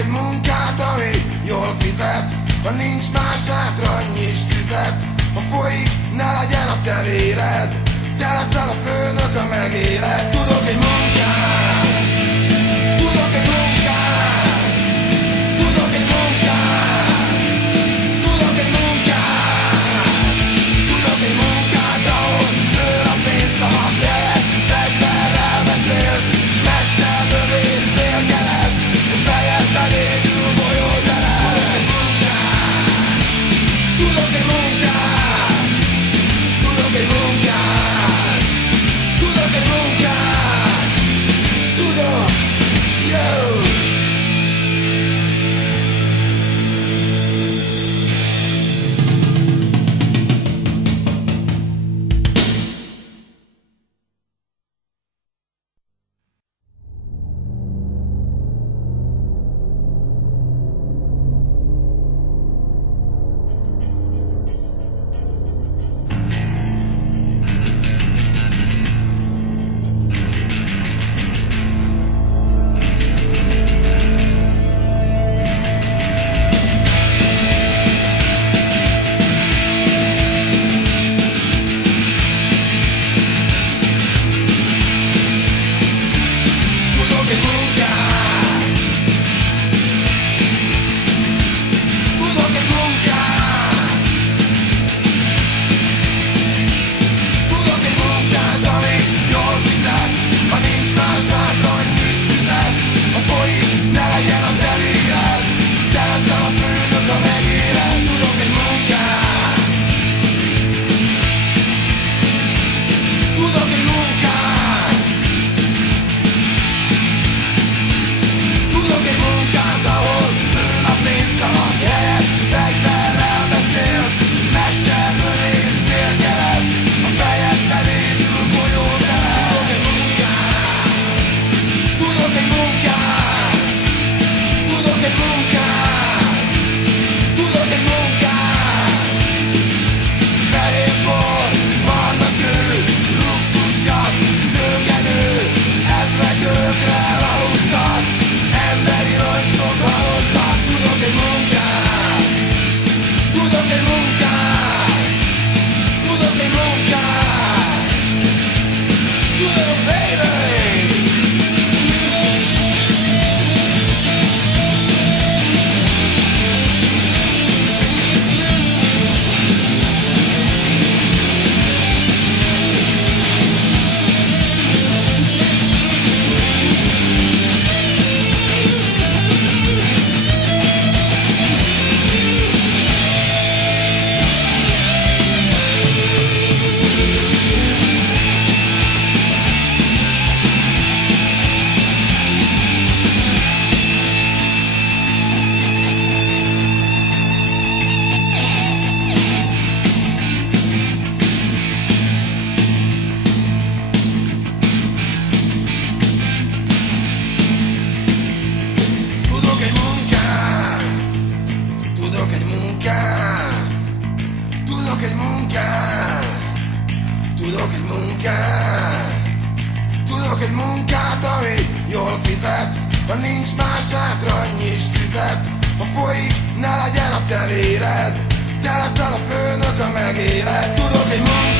egy munkát, ami jól fizet, ha nincs más hátra, nyisd tüzet. Ha folyik, ne legyen a te véred, te leszel a főnök, a megéled. Tudok egy munkát, tudok egy munkát, tudok egy munkát, tudok egy munkát, tudok egy munkát, ahol tőr a pénzszavak helyett fegyverrel beszélsz, mesterlövész, célkereszt, fejedbe végül golyód elesz. Tudok egy munkát, tudok egy munkát, tudok egy munkát, tudok, yo! Tudok egy munkát, ami jól fizet, ha nincs más hátra, nyisd tüzet. Ha folyik, ne legyen a te véred, te leszel a főnök, a megéled. Tudok egy munkát,